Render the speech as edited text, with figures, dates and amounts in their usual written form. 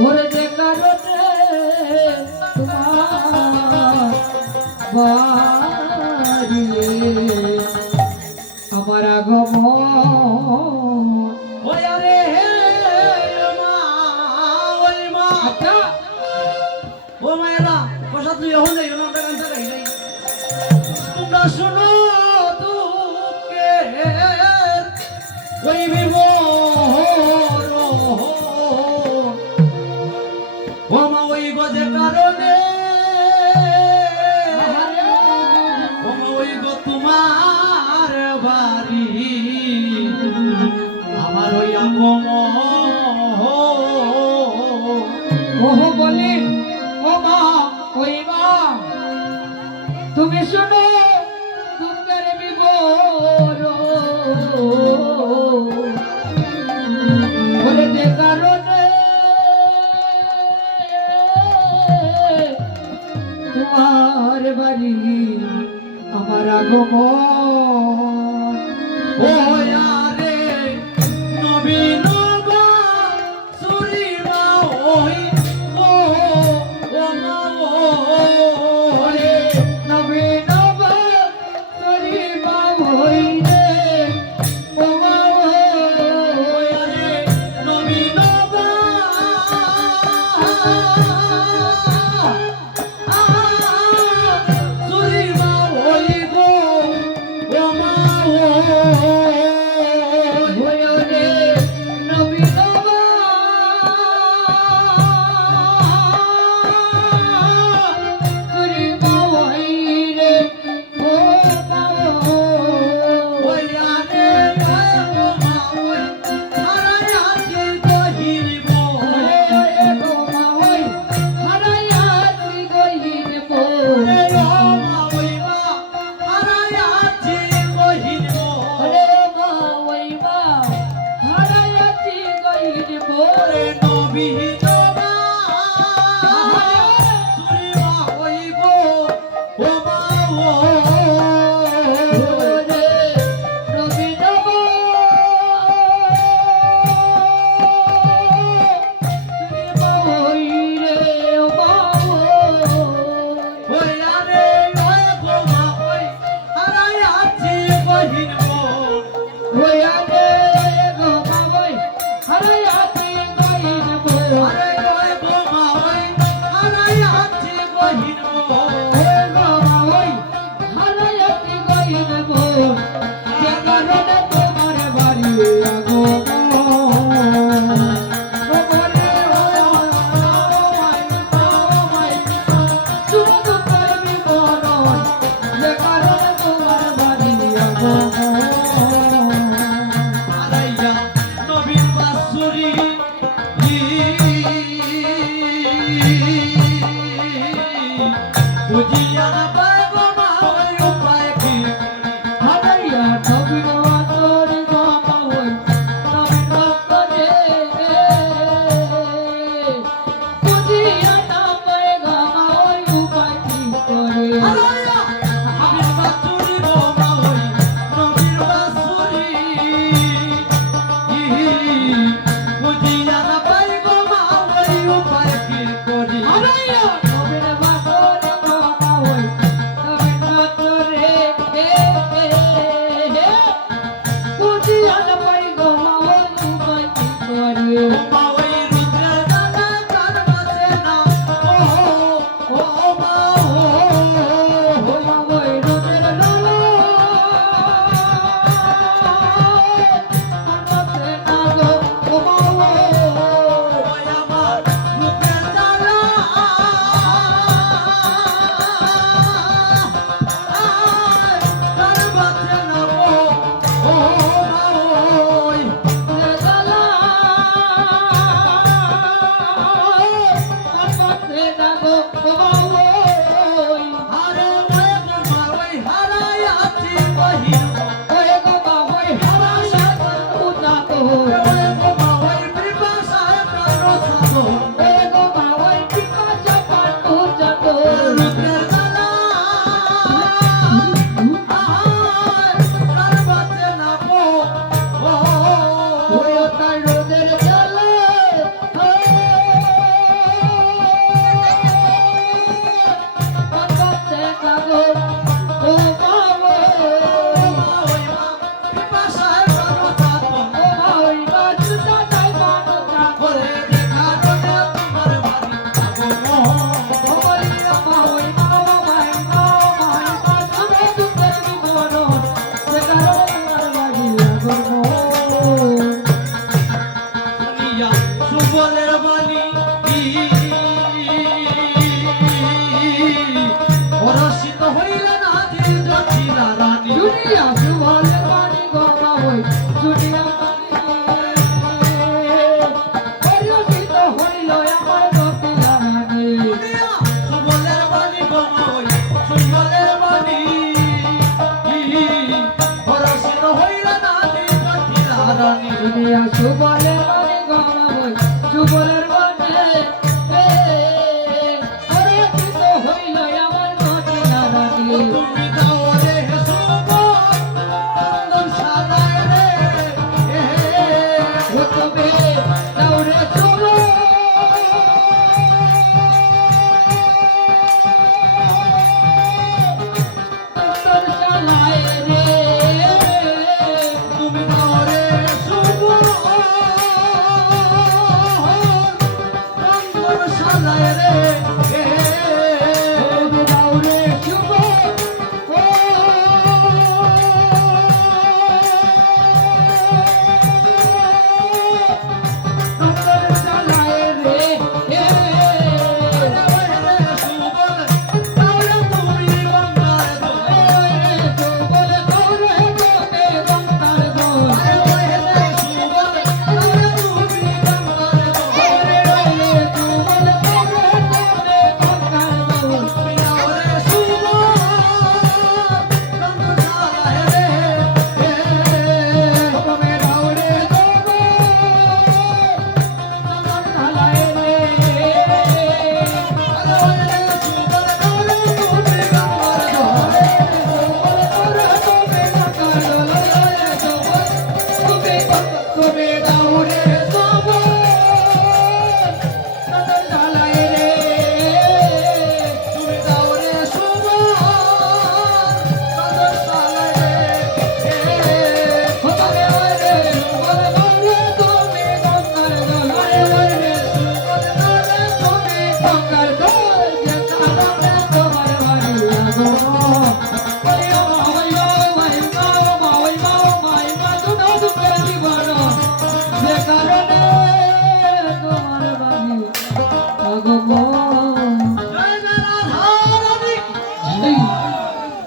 ওরে যে কারণে তোমার বাড়ি আমার আগমন ওই আরে মা ওই মা আচ্ছা ও মায়েরা বসা তুই এখন যাই না গান চালাই যাই তোমরা শোনো দুঃখের ওই বিমোহর ও মা ওই গজে কারণে ও মা ওই গো তোমার বাড়ি আমার ওই আগমন ওহ বলে ও মা ওই মা তুমি শোনো দুঃখের বিবর বলে যে কারণে তোমার বাড়ি আমার আগমন ও আরে নবীন সুরিমা ওই ও ও মা ওরে নবীন তোরি মা হইলে ও মা ওই আরে নবীন সুরিমা ওই গো ও মা ওরে নবীন তোরি মা হইলে ও মা ওই আরে ও মা ওই হারায়াতি গহিরব ওরে গো মা হই হারায়াতি গইন পো ওরে ও মা ওই মা হারায়াতি গহিরব ওরে মা ওই মা হারায়াতি গইন পো ওরে নবী নবা সুরিমা ওই গো ও মা ও ওরে নবীন তুই মা হইরে ও মা ওই আরে ওই গো মা ওই হারায়াতি গহিরব ওয়ানে গো মা ওই হারায়াতি গইন পো আরে ওই গো মা ওই হারায়াতি গহিরব ওরে গো মা ওই হারায়াতি গইন পো যে কারণে তোমার বাড়ি আগমন ও বলে ও মাই শুধু করবি বরণ যে কারণে তোমার বাড়ি আগমন আরাইয়া নবীন বাসুরি বুঝিয়া না পায় গো মা ওই উপায় কি হারাইয়া নবীন বাসরি গমা হই নবীন ভক্তরে বুঝিয়া না পায় গমা হই উপায় কি করে আরাইয়া নবীন বাসুরি গো মা ওই নবীন বাসুরি বুঝিয়া না পায় গো মা ওই উপায় কি করি হারাইয়া নবীন বাসরি গমা হই নবীন ভক্তরে বুঝিয়া না পায় গমা হই উপায় কি করে ও মা ওই রুদ্রের দানা কার বাসে না ও মা ও মা ওই রোদের লালা আমাতে না গো ও মা ওই আমার রুদ্রের সালায় রে দাউরে শুভ ও নন্দন চালায় রে সুবল তাহলে তুমি গঙ্গার বল দৌড়ে দৌড়ে গঙ্গার দৌড় সুবল তাহলে তুমি গঙ্গার গঙ্গার দৌড়